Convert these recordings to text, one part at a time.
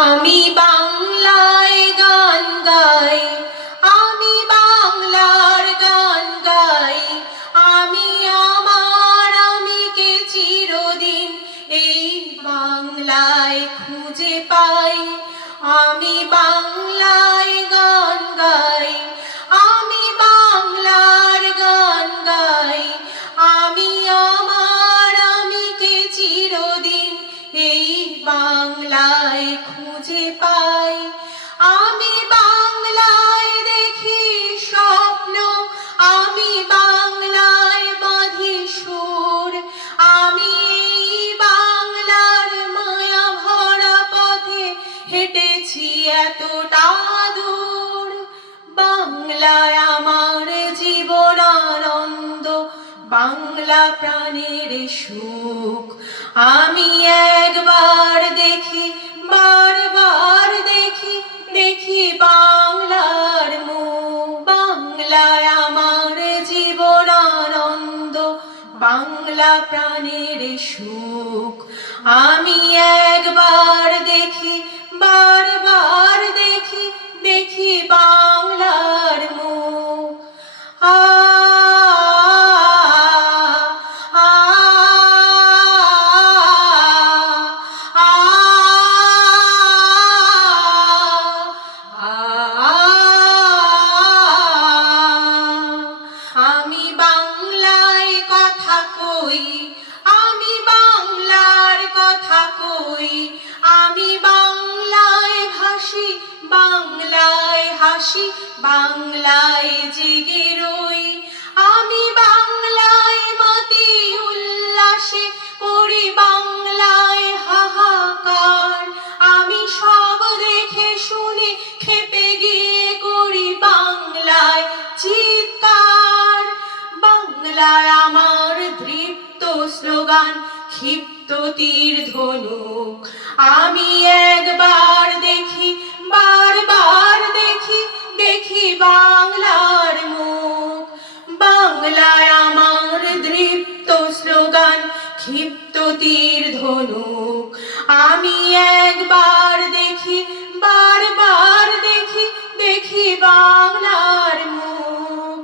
আমি বাংলায় গান গাই, আমি বাংলার গান গাই। আমি আমার আমিকে চিরদিন এই বাংলায় খুঁজে পাই। আমি বাংলায় গান গাই, আমি বাংলার গান গাই। আমি আমার আমিকে চিরদিন এই বাংলায় খুঁজে পাই। আমি বাংলায় দেখি স্বপ্ন, আমি বাংলায় বাঁধি সুর। আমি এই বাংলার মায়া ভরা পথে হেঁটেছি এতটা দূর। বাংলায় আমার জীবন আনন্দ, বাংলা প্রাণের সুখ। আমি একবার দেখি, বারবার দেখি, দেখি বাংলার মুখ। বাংলায় আমার জীবন আনন্দ, বাংলা প্রাণের সুখ। আমি একবার দেখি, বারবার দেখি, দেখি বাংলার মুখ। আমি বাংলায় কথা কই, আমি বাংলার কথা কই। আমি বাংলায় ভাসি, বাংলায় হাসি, বাংলায় জেগে রই। আমি বাংলায় মাতি উল্লাসে করি, বাংলায় হাহাকার। আমি সব দেখে শুনে খেপে গিয়ে করি বাংলায় চিৎকার। বাংলায় আমার দৃপ্ত স্লোগান, ক্ষিপ্ত তীর ধনুক। আমি একবার দেখি, বারবার দেখি, দেখি বাংলার মুখ। বাংলায় আমার দৃপ্ত স্লোগান, ক্ষিপ্ত তীর ধনুক। আমি একবার দেখি, বারবার দেখি, দেখি বাংলার মুখ।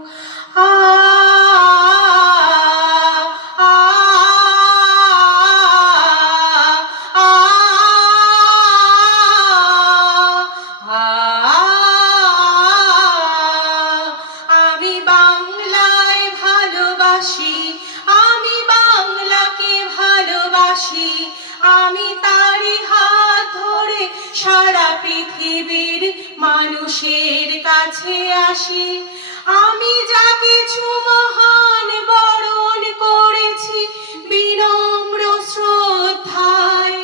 আমি বাংলায় ভালোবাসি, আমি বাংলাকে ভালোবাসি। আমি তারই হাত ধরে সারা পৃথিবীর মানুষের কাছে আসি। আমি যা কিছু মহান বরণ করেছি বিনম্র শ্রদ্ধায়।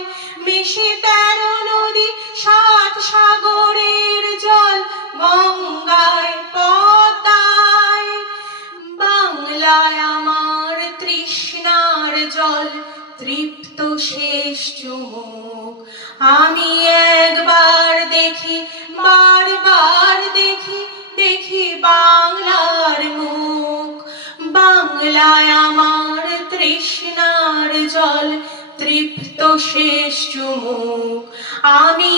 মিশে 13 নদী 7 সাগরের জল, গঙ্গায় পদ্মায়। বাংলায় আমার তৃষ্ণার জল, তৃপ্ত শেষ চুমুক। আমি একবার দেখি, বারবার দেখি, দেখি বাংলার মুখ। বাংলায় আমার তৃষ্ণার জল, তৃপ্ত শেষ চুমুক। আমি